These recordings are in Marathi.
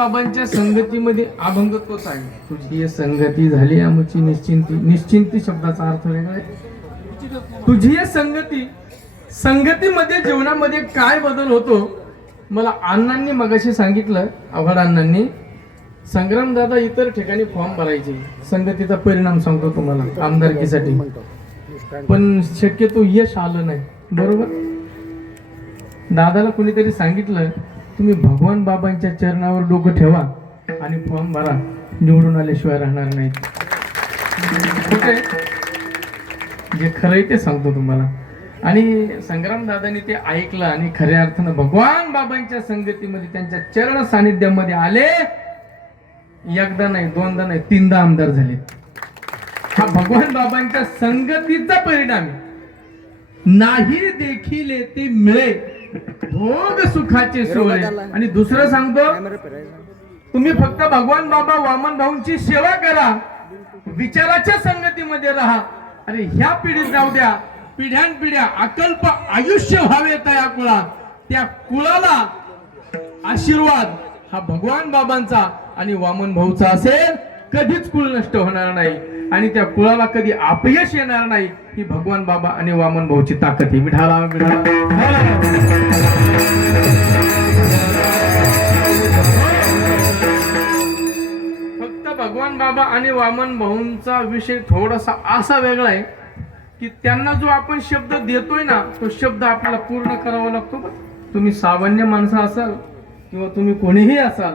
बाबांच्या संगतीमध्ये अभंग तोच आहे तुझी संगती झाली आमची निश्चिंती निश्चिंती शब्दाचा अर्थ वेगळा आहे. तुझी संगती संगतीमध्ये जीवनामध्ये काय बदल होतो? मला अण्णांनी मगाशी सांगितलं आव्हाड अण्णांनी संग्राम दादा इतर ठिकाणी फॉर्म भरायचे. संगतीचा परिणाम सांगतो तुम्हाला आमदारकीसाठी. पण शक्यतो यश आलं नाही. बरोबर? दादाला कुणीतरी सांगितलं तुम्ही भगवान बाबांच्या चरणावर डोकं ठेवा आणि फॉर्म भरा. निवडून आल्याशिवाय राहणार नाही. कुठे? जे खरं आहे ते सांगतो तुम्हाला. आणि संग्राम दादानी ते ऐकलं आणि खऱ्या अर्थानं भगवान बाबांच्या संगतीमध्ये त्यांच्या चरण सानिध्यामध्ये आले. एकदा नाही दोनदा नाही तीनदा आमदार झाले. हा भगवान बाबांच्या संगतीचा परिणाम आहे. नाही देखील ते मिळे. भोग सुखाचे सोय. आणि दुसरं सांगतो तुम्ही फक्त भगवान बाबा वामन भाऊंची सेवा करा. विचाराच्या संगतीमध्ये राहा. अरे ह्या पिढीत जाऊ द्या. पिढ्यान पिढ्या अकल्प आयुष्य व्हावे या कुळात. त्या कुळाला आशीर्वाद हा भगवान बाबांचा आणि वामन भाऊचा असेल कधीच कुळ नष्ट होणार नाही. आणि त्या कुळाला कधी अपयश येणार नाही ही भगवान बाबा आणि वामन भाऊची ताकद ही मिठाला फक्त भगवान बाबा आणि वामन भाऊंचा विषय थोडासा असा वेगळा आहे की त्यांना जो आपण शब्द देतोय ना तो शब्द आपल्याला पूर्ण करावा लागतो तुम्ही सामान्य माणसं असाल किंवा तुम्ही कोणीही असाल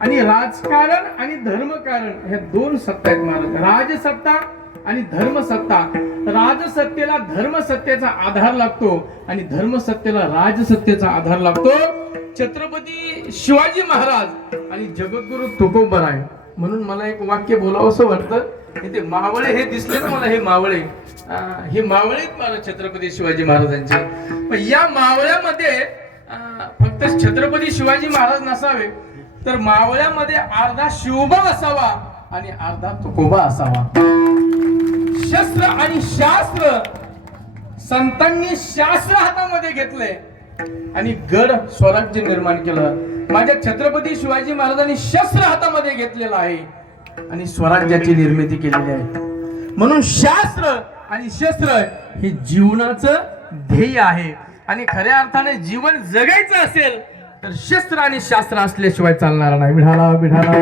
आणि राजकारण आणि धर्मकारण ह्या दोन सत्ता आहेत महाराज राजसत्ता आणि धर्मसत्ता. राजसत्तेला धर्मसत्तेचा आधार लागतो आणि धर्मसत्तेला राजसत्तेचा आधार लागतो. छत्रपती शिवाजी महाराज आणि जगद्गुरु तुकोबराय म्हणून मला एक वाक्य बोलावं असं वाटतं. इथे मावळे हे दिसले ना मला हे मावळे. हे मावळेत मला छत्रपती शिवाजी महाराजांचे. पण या मावळ्यामध्ये फक्त छत्रपती शिवाजी महाराज नसावे. तर मावळ्यामध्ये अर्धा शिवबा असावा आणि अर्धा तुकोबा असावा. शस्त्र आणि शास्त्र संतांनी शास्त्र हातामध्ये घेतले आणि गड स्वराज्य निर्माण केलं. माझ्या छत्रपती शिवाजी महाराजांनी शस्त्र हातामध्ये घेतलेलं आहे आणि स्वराज्याची निर्मिती केलेली आहे. म्हणून शास्त्र आणि शस्त्र हे जीवनाचं ध्येय आहे. आणि खऱ्या अर्थाने जीवन जगायचं असेल तर शस्त्र आणि शास्त्र असल्याशिवाय चालणार नाही. बिढाला बिढाला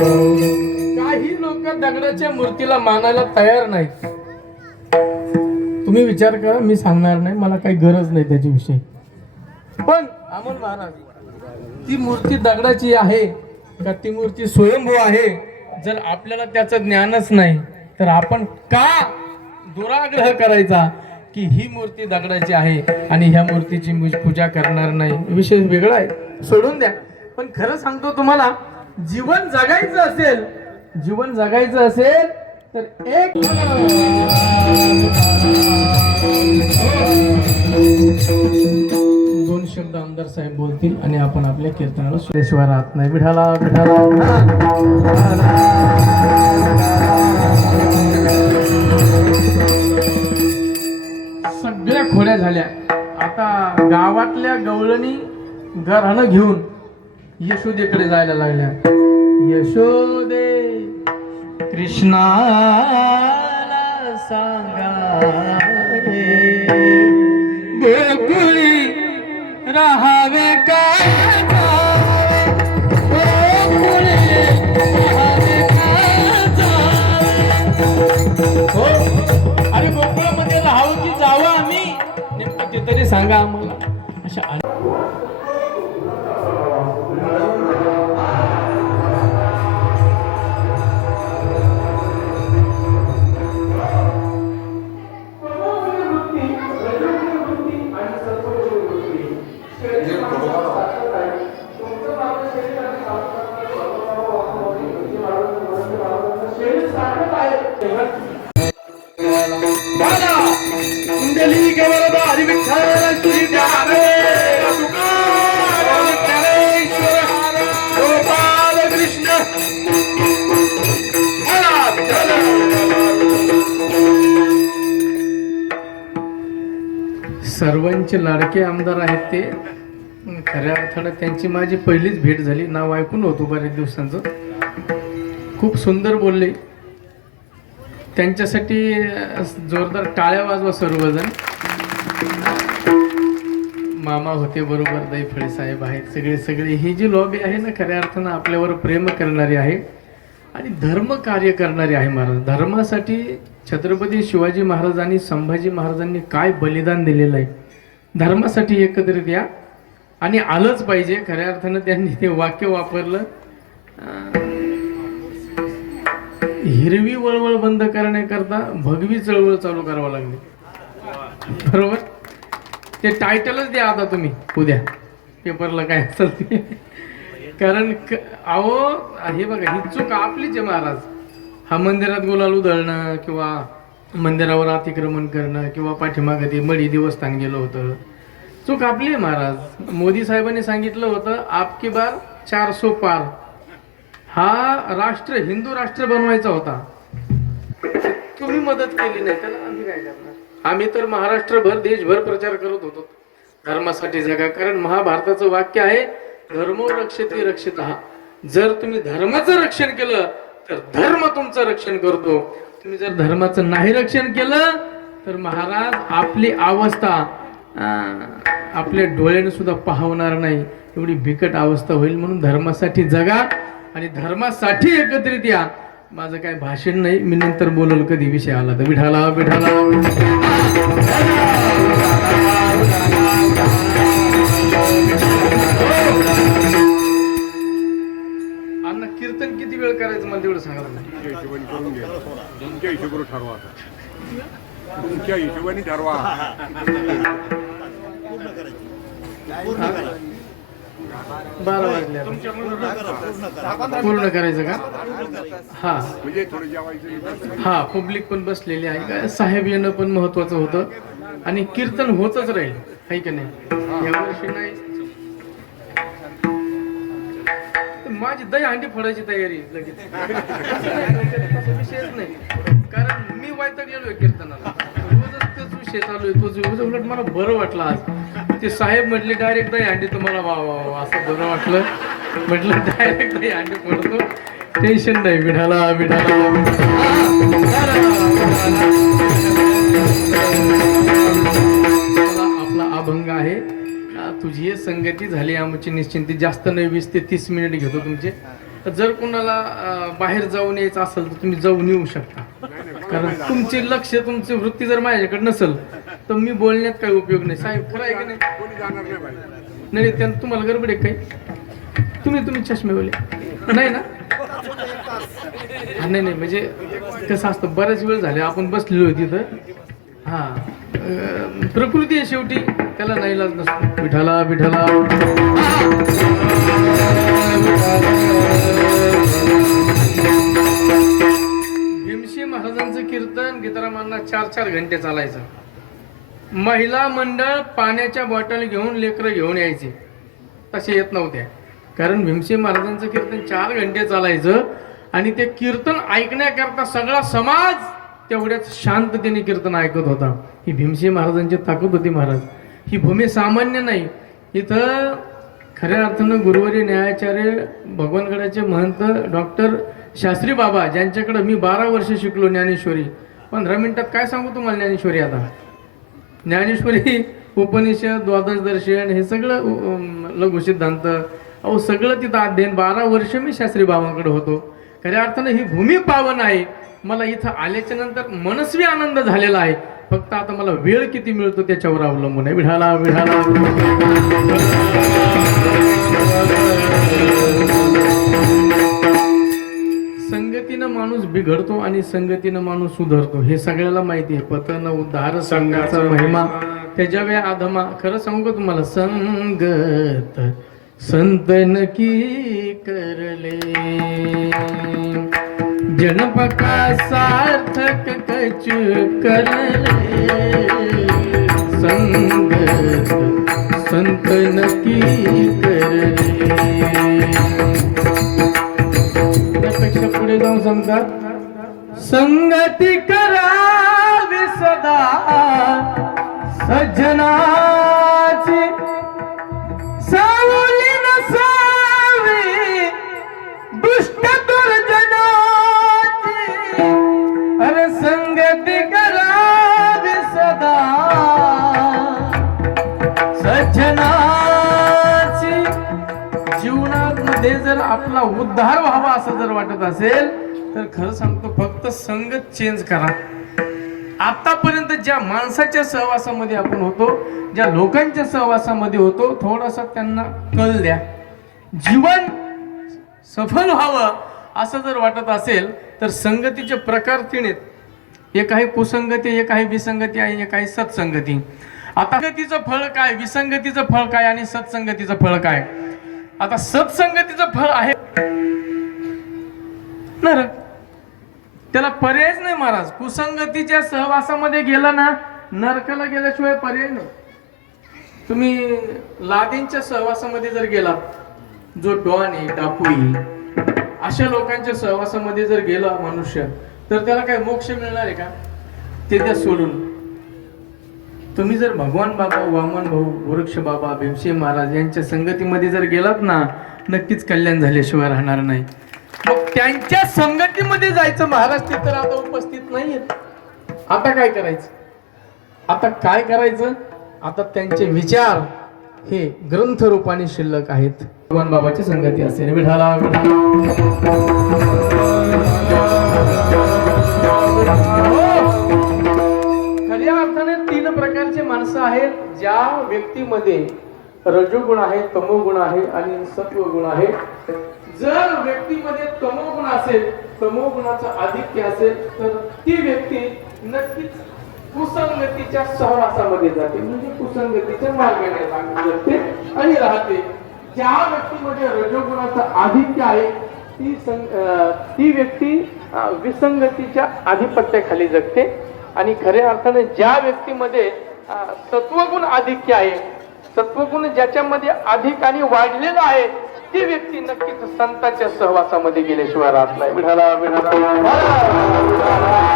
काही लोक दगडाच्या मूर्तीला मानायला तयार नाहीत. तुम्ही विचार करा मी सांगणार नाही. मला काही गरज नाही त्याच्याविषयी. पण अमोल महाराज ती मूर्ती दगडाची आहे का ती मूर्ती स्वयंभू आहे? जर आपल्याला त्याचं ज्ञानच नाही तर आपण का दुराग्रह करायचा की ही मूर्ती दगडाची आहे आणि ह्या मूर्तीची पूजा करणार नाही? विषय वेगळा आहे. सोडून द्या. पण खरं सांगतो तुम्हाला जीवन जगायचं असेल जीवन जगायचं असेल तर एक दोन शब्द आमदार साहेब बोलतील आणि आपण आपल्या कीर्तनाला सुरेश्वर राहत नाही विठाला विठाला झाल्या. आता गावातल्या गवळणी घरानं घेऊन यशोदेकडे जायला लागल्या. यशोदे कृष्णाला सांगा गोकुळी राहावे का तरी सांगा आम्हाला. अशा त्यांचे लाडके आमदार आहेत ते. खऱ्या अर्थानं त्यांची माझी पहिलीच भेट झाली. नाव ऐकून होतो बऱ्याच दिवसांचं. खूप सुंदर बोलले. त्यांच्यासाठी जोरदार टाळ्या वाजवा सर्वजण. मामा होते बरोबर दैफळे साहेब आहेत सगळे सगळे. ही जी लॉबी आहे ना खऱ्या अर्थानं आपल्यावर प्रेम करणारी आहे. आणि धर्म कार्य करणारी आहे महाराज. धर्मासाठी छत्रपती शिवाजी महाराजांनी संभाजी महाराजांनी काय बलिदान दिलेलं आहे? धर्मासाठी एकत्रित या. आणि आलंच पाहिजे खऱ्या अर्थानं त्यांनी ते वाक्य वापरलं. हिरवी वळवळ बंद करण्याकरता भगवी चळवळ चालू करावं लागली. बरोबर? ते टायटलच द्या आता तुम्ही उद्या. पेपरला काय असेल ते. कारण क- अहो हे बघा ही चूक आपलीच आहे महाराज. हा मंदिरात गुलाल उधळणं किंवा मंदिरावर अतिक्रमण करणं किंवा पाठीमागं ते मडी देवस्थान गेलं होतं. चूक आपली महाराज. मोदी साहेबांनी सांगितलं होतं आपकी बार चार सो पार. हा राष्ट्र हिंदू राष्ट्र बनवायचा होता. तुम्ही मदत केली नाही त्याला आम्ही काय करणार? आम्ही तर महाराष्ट्रभर देशभर प्रचार करत होतो. धर्मासाठी जगा कारण महाभारताचं वाक्य आहे धर्मो रक्षते रक्षित. हा जर तुम्ही धर्माचं रक्षण केलं तर धर्म तुमचं रक्षण करतो. तुम्ही जर धर्माचं नाही रक्षण केलं तर महाराज आपली अवस्था आपल्या डोळ्याने सुद्धा पाहवणार नाही. एवढी बिकट अवस्था होईल म्हणून धर्मासाठी जगा आणि धर्मासाठी एकत्रित या. माझं काय भाषण नाही मी नंतर बोलवलं कधी विषय आला तर. विठाला विठाला कीर्तन किती वेळ करायचं मला तेवढं सांगा तुम्ही. तुमच्या हिशोबाने करून घ्या. तुमच्या हिशोबाने ठरवा आता. तुमच्या हिशोबाने ठरवा. बारा वाजले. पूर्ण करायचं. का? हा. म्हणजे थोडं जेवायचं हा पब्लिक पण बसलेली आहे. काय साहेब येणं पण महत्वाचं होतं. आणि कीर्तन होतच राहील. आहे की नाही? या वर्षी नाही. माझी दही अंडी फोडायची तयारी आहे लगेच. तसा विषयच नाही. कारण मी वायता गेलोय कीर्तनाला. रोजच तोच विषय चालू आहे तोच. उलट मला बरं वाटलं आज. ते साहेब म्हटले डायरेक्ट दही अंडी तुम्हाला वा वा वा असं बरं वाटलं. म्हटलं डायरेक्ट दही अंडी फोडतो. टेन्शन नाही विढाला विढाला तुझी संगती झाली आमची निश्चिंती. जास्त नाही वीस ते तीस मिनिट घेतो तुमचे. तर जर कोणाला बाहेर जाऊन यायचं असेल तर तुम्ही जाऊन येऊ शकता. कारण तुमचे लक्ष तुमची वृत्ती जर माझ्याकडे नसेल तर मी बोलण्यात काही उपयोग नाही. साहेब खरं आहे की नाही? नाही त्यानं तुम्हाला गडबड आहे काही तुम्ही तुम्ही चष्मेवाले नाही ना? नाही नाही म्हणजे कसं असतं बऱ्याच वेळ झाले आपण बसलेलो तिथं. हा. प्रकृती आहे शेवटी त्याला नाही इलाज नसतो. विठाला विठाला भीमशी महाराजांचं कीर्तन गीतारामांना चार चार घंटे चालायचं. महिला मंडळ पाण्याच्या बॉटल घेऊन लेकरं घेऊन यायचे. तसे येत नव्हत्या कारण भीमसेन महाराजांचं कीर्तन चार घंटे चालायचं आणि ते कीर्तन ऐकण्याकरता सगळा समाज तेवढ्याच शांततेने कीर्तन ऐकत होता. ही भीमसेन महाराजांची ताकद होती महाराज. ही भूमी सामान्य नाही. इथं खऱ्या अर्थानं गुरुवारी न्यायाचार्य भगवानगडाचे महंत डॉक्टर शास्त्री बाबा ज्यांच्याकडे मी बारा वर्ष शिकलो ज्ञानेश्वरी. पंधरा मिनिटात काय सांगू तुम्हाला ज्ञानेश्वरी आता? ज्ञानेश्वरी उपनिषद द्वादश दर्शन हे सगळं लघु सिद्धांत अहो सगळं तिथं अध्ययन. बारा वर्ष मी शास्त्री बाबांकडे होतो. खऱ्या अर्थानं ही भूमी पावन आहे. मला इथं आल्याच्यानंतर मनस्वी आनंद झालेला आहे. फक्त आता मला वेळ किती मिळतो त्याच्यावर अवलंबून आहे. विढाला विढाला. संगतीनं माणूस बिघडतो आणि संगतीनं माणूस सुधारतो. हे सगळ्याला माहिती आहे. पतन उद्धार संघाचा महिमा. त्याच्या वे आधमा खरं सांगू तुम्हाला? संगत संतन की करले. जनपका सार्थक कच कर संग संतन की कर त्यापेक्षा पुढे जाऊन सांगतात संगती करावी सदा. सज्जना जीवनामध्ये जर आपला उद्धार व्हावा असं जर वाटत असेल तर खरं सांगतो फक्त संगत चेंज करा. आतापर्यंत ज्या माणसाच्या सहवासामध्ये आपण होतो ज्या लोकांच्या सहवासामध्ये होतो थोडासा त्यांना कल द्या. जीवन सफल व्हावं असं जर वाटत असेल तर संगतीचे प्रकार तीन आहेत. एक आहे कुसंगती एक आहे विसंगती आहे एक आहे सत्संगती. आता गतीचं फळ काय विसंगतीचं फळ काय आणि सत्संगतीचं फळ काय? आता सत्संगतीचं फळ आहे. नरक त्याला पर्यायच नाही महाराज. कुसंगतीच्या सहवासामध्ये गेला ना नरकाला गेल्याशिवाय पर्याय नाही. तुम्ही लादींच्या सहवासामध्ये जर गेला जो डॉन आहे डाकू अशा लोकांच्या सहवासामध्ये जर गेला मनुष्य तर त्याला काय मोक्ष मिळणार आहे का? ते त्या सोडून. तुम्ही जर भगवान बाबा वामन भाऊ वृक्ष बाबा भीमसे महाराज यांच्या संगतीमध्ये जर गेलात ना नक्कीच कल्याण झाल्याशिवाय राहणार नाही. मग त्यांच्या संगतीमध्ये जायचं महाराज ते तर आता उपस्थित नाहीयेत. आता काय करायचं? आता काय करायचं? आता त्यांचे विचार हे ग्रंथ रूपाने शिल्लक आहेत. भगवान बाबाची संगती असेल. विठाला विठाला प्रमाणे तीन प्रकारचे माणसं आहेत ज्या व्यक्तीमध्ये रजोगुण आहे तमोगुण आहे आणि सत्वगुण आहे. जर व्यक्तीमध्ये तमोगुण असेल तमोगुणाचं आधिक्य असेल तर ती व्यक्ती नक्कीच कुसंगतीच्या सहवासामध्ये जाते. म्हणजे कुसंगतीच्या मार्गाने जाते आणि राहते. ज्या व्यक्तीमध्ये रजोगुणाचं आधिक्य आहे ती सं- ती व्यक्ती विसंगतीच्या आधिपत्याखाली जगते. आणि खऱ्या अर्थाने ज्या व्यक्तीमध्ये सत्वगुण आधिक्य आहे सत्वगुण ज्याच्यामध्ये अधिक आणि वाढलेला आहे ती व्यक्ती नक्कीच संतांच्या सहवासामध्ये गेल्याशिवाय राहत नाही. विढाला तुमचा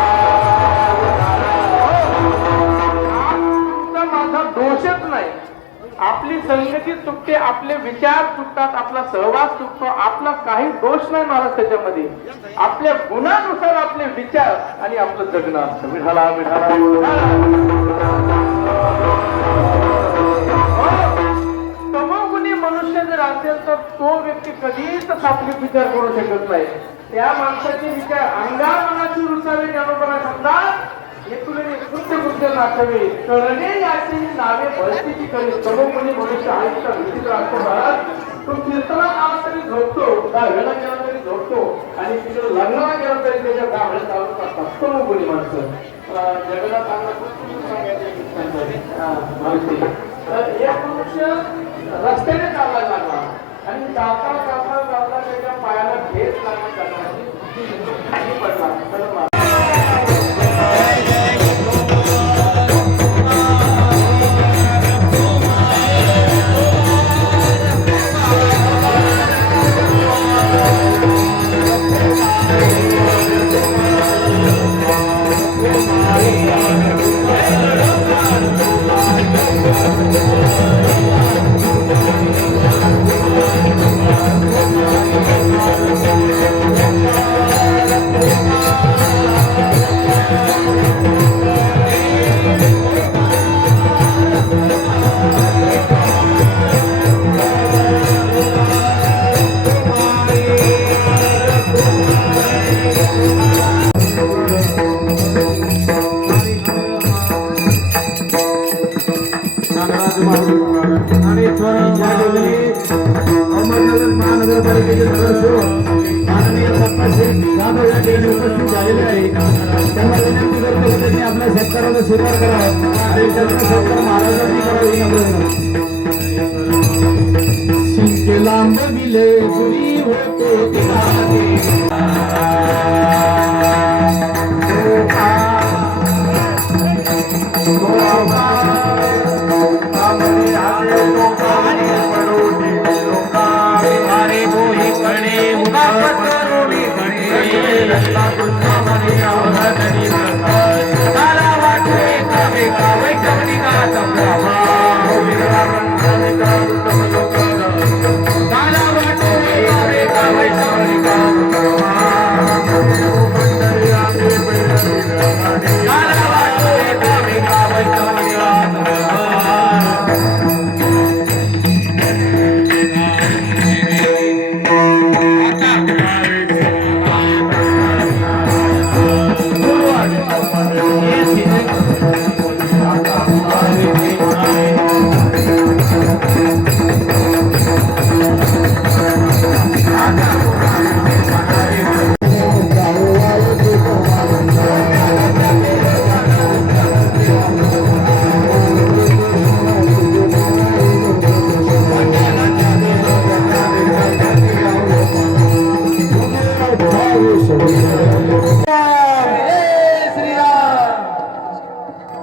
आपली संगती तुटते आपले विचार तुटतात आपला सहवास तुटतो आपला काही दोष नाही महाराज त्याच्यामध्ये. आपल्या गुणानुसार आपले विचार आणि आपलं जगणं असतं. विढाला तमोगुणी हो, मनुष्य जर असेल तर तो व्यक्ती कधीच सात्विक विचार करू शकत नाही. त्या माणसाचे विचार अंगा मनाची रुचावे ज्ञानोबरा समजा एकुलने कृत्य कृत्य नाचावे करणे याची नावे परिस्थिती करी तमोगुणी मनुष्य आयुष्य विचित्र असतो महाराज तो कीर्तनात आला तरी झोपतो दहाव्याला गेला तरी झोपतो आणि तिकडे लग्नाला गेला तरी त्याच्या दहाव्या चालू असतात तमोगुणी माणसं. अं, जगन्नाथ तर एक मनुष्य रस्त्याने चालला लागला आणि जाता जाता जाता त्याच्या पायाला ठेच लागली दगडाची पडला आपल्या सत्काराला स्वीकार करावा आणि त्यांचा सत्कार महाराजांनी करावी ही नम्र विनंती. लांब गेले होते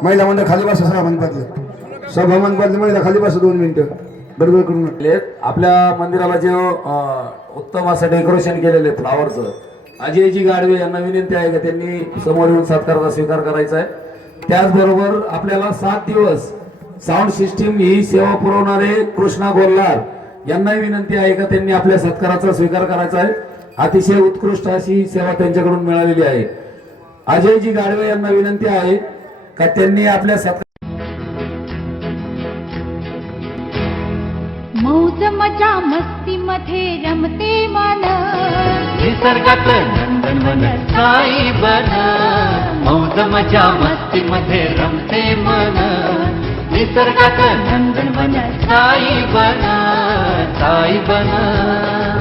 महिला म्हणतात खाली बसा सभामान पदले सभा पदले महिला खाली बसा दोन मिनिटं. बरोबर करून आपल्या मंदिराला जे उत्तम असं डेकोरेशन केलेले फ्लावरचं अजयजी गाडवे यांना विनंती आहे का त्यांनी समोर येऊन सत्काराचा स्वीकार करायचा आहे. त्याचबरोबर आपल्याला सात दिवस साऊंड सिस्टीम ही सेवा पुरवणारे कृष्णा गोल्हार यांनाही विनंती आहे का त्यांनी आपल्या सत्काराचा स्वीकार करायचा आहे. अतिशय उत्कृष्ट अशी सेवा त्यांच्याकडून मिळालेली आहे. अजयजी गाडवे यांना विनंती आहे का त्यांनी आपल्या सत्कार मौज मजा मस्ती मध्ये रमते मन. निसर्गात नंदनवन साई बन. मौज मजा मस्ती मध्ये रमते मन. निसर्गात नंदनवन साई बन. साई बन.